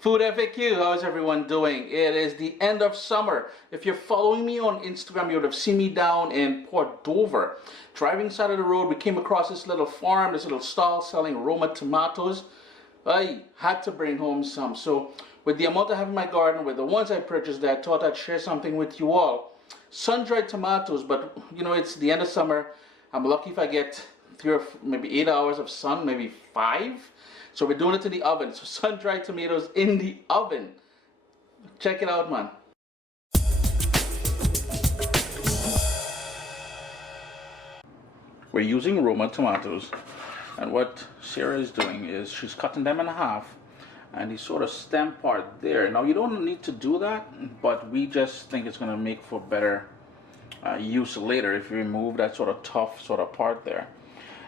Food FAQ, how's everyone doing? It is the end of summer. If you're following me on Instagram, you would have seen me down in Port Dover. Driving side of the road, we came across this little farm, this little stall selling Roma tomatoes. I had to bring home some. So with the amount I have in my garden, with the ones I purchased, I thought I'd share something with you all. Sun-dried tomatoes, but you know, it's the end of summer. I'm lucky if I get 3 or maybe 8 hours of sun, maybe 5. So we're doing it in the oven. So sun-dried tomatoes in the oven. Check it out, man. We're using Roma tomatoes. And what Sarah is doing is she's cutting them in half. And the sort of stem part there. Now you don't need to do that, but we just think it's going to make for better use later if you remove that sort of tough sort of part there.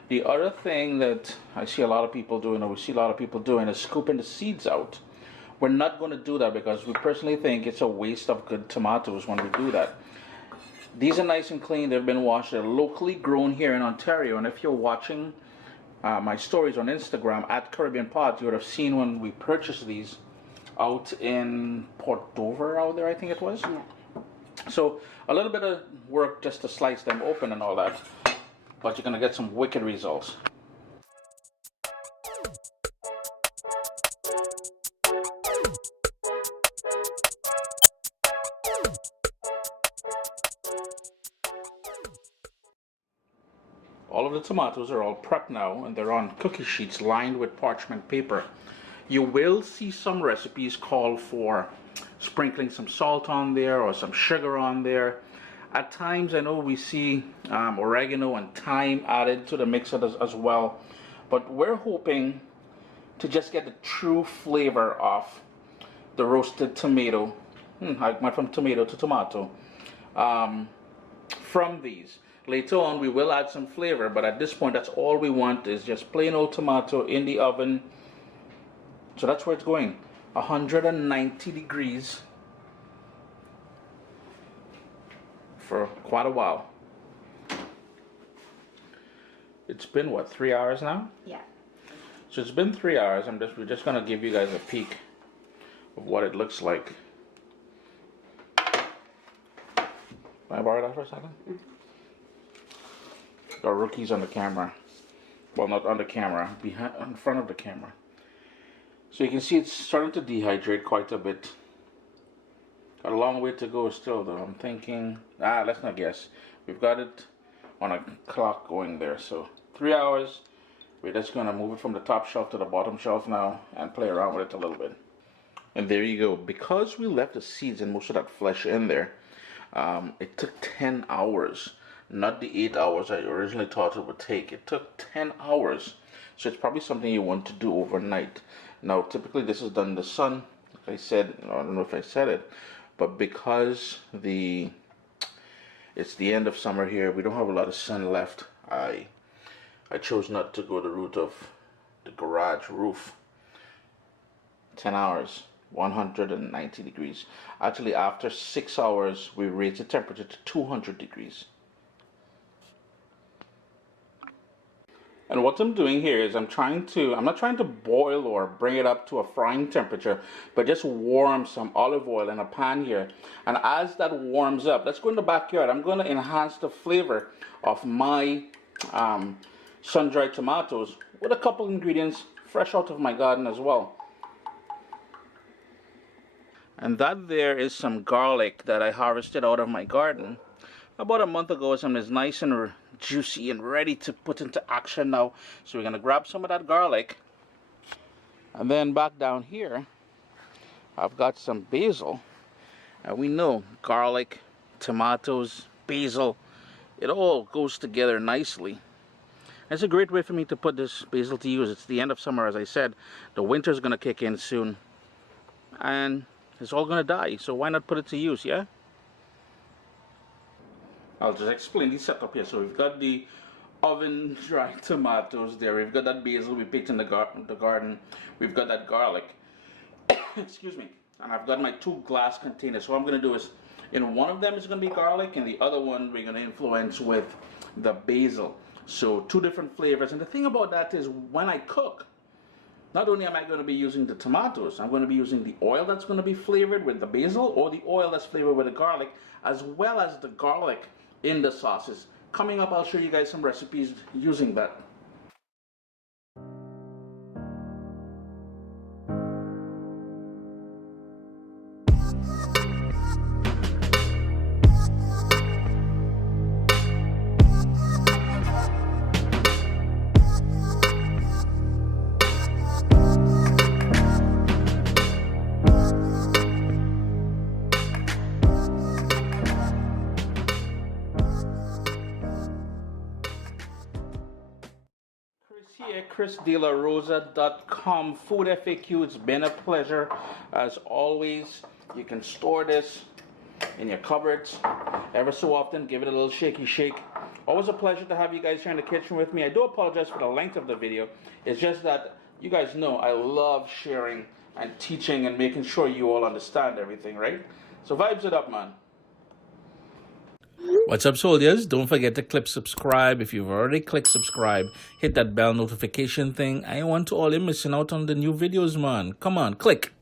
The other thing that I see a lot of people doing, or we see a lot of people doing, is scooping the seeds out. We're not going to do that because we personally think it's a waste of good tomatoes when we do that. These are nice and clean. They've been washed. They're locally grown here in Ontario. And if you're watching my stories on Instagram at Caribbean Pods, you would have seen when we purchased these out in Port Dover out there, I think it was. Yeah. So a little bit of work just to slice them open and all that. But you're going to get some wicked results. All of the tomatoes are all prepped now, and they're on cookie sheets lined with parchment paper. You will see some recipes call for sprinkling some salt on there or some sugar on there. At times, I know we see oregano and thyme added to the mix as well, but we're hoping to just get the true flavor of the roasted tomato. I went from tomato to tomato from these. Later on, we will add some flavor, but at this point, that's all we want is just plain old tomato in the oven. So that's where it's going, 190 degrees. For quite a while. It's been what, 3 hours now? Yeah. So it's been 3 hours. We're just gonna give you guys a peek of what it looks like. Can I borrow that for a second? Our rookies on the camera. Well, not on the camera, in front of the camera. So you can see it's starting to dehydrate quite a bit. Got a long way to go still though. I'm thinking, let's not guess. We've got it on a clock going there. So 3 hours. We're just gonna move it from the top shelf to the bottom shelf now and play around with it a little bit. And there you go. Because we left the seeds and most of that flesh in there, it took 10 hours. Not the 8 hours I originally thought it would take. It took 10 hours. So it's probably something you want to do overnight. Now typically this is done in the sun. Like I said, I don't know if I said it, but because it's the end of summer here, we don't have a lot of sun left. I chose not to go the route of the garage roof. 10 hours, 190 degrees. Actually, after 6 hours, we raised the temperature to 200 degrees. And what I'm doing here is I'm not trying to boil or bring it up to a frying temperature, but just warm some olive oil in a pan here. And as that warms up, let's go in the backyard. I'm going to enhance the flavor of my sun-dried tomatoes with a couple ingredients fresh out of my garden as well. And that there is some garlic that I harvested out of my garden about a month ago. Some is nice and juicy and ready to put into action now. So we're going to grab some of that garlic. And then back down here, I've got some basil. And we know garlic, tomatoes, basil, it all goes together nicely. It's a great way for me to put this basil to use. It's the end of summer, as I said. The winter's going to kick in soon. And it's all going to die. So why not put it to use, yeah? I'll just explain the setup here. So we've got the oven dried tomatoes there. We've got that basil we picked in the garden. We've got that garlic. Excuse me. And I've got my 2 glass containers. So what I'm going to do is, in one of them is going to be garlic, and the other one we're going to influence with the basil. So 2 different flavors. And the thing about that is when I cook, Not only am I going to be using the tomatoes, I'm going to be using the oil that's going to be flavored with the basil, or the oil that's flavored with the garlic, as well as the garlic in the sauces. Coming up, I'll show you guys some recipes using that. Here, ChrisDeLaRosa.com, FoodFAQ. It's been a pleasure as always. You can store this in your cupboards ever so often. Give it a little shaky shake. Always a pleasure to have you guys here in the kitchen with me. I do apologize for the length of the video. It's just that you guys know I love sharing and teaching and making sure you all understand everything, right? So vibes it up, man. What's up, soldiers? Don't forget to click subscribe. If you've already clicked subscribe, hit that bell notification thing. I want to all you missing out on the new videos, man. Come on, click.